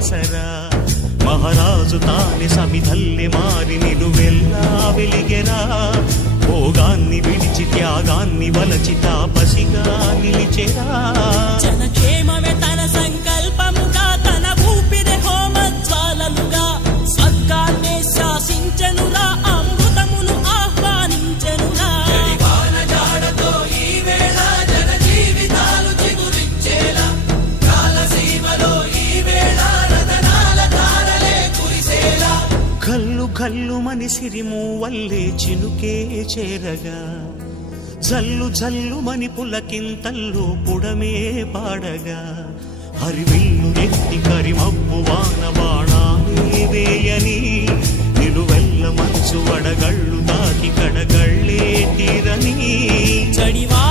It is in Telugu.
ఆసరా మహారాజు తానే సమిధల్లె మారి నిలువెల్లా వెలిగెరా భోగాన్ని విడిచి త్యాగాన్ని వలచి తాపసిగా నిలిచెరా జనక్షేమమే తన సంకల్పముగా తన ఊపిరి హోమజ్వాలలుగా స్వర్గాన్నే శాసించెనురా అమృతమును ఆహ్వానించెనురా జాడతో ఈ వేళ జన జీవితాలు చిగురించేలా కాలసీమలో ఈ వేళ రతనాల ధారలే కురిసేలా కల్లు కల్లు మని సిరిము వల్లే చినుకే చేరగా జల్లు జల్లు మని పులకింతల్లు పుడమే పాడగా హరివిల్లు నెత్తి కరిమబ్బు వాన బాణాలే వేయని నిలువెల్ల మనసు వడగళ్ళు తాకి కడగళ్ళే తీరని చడివా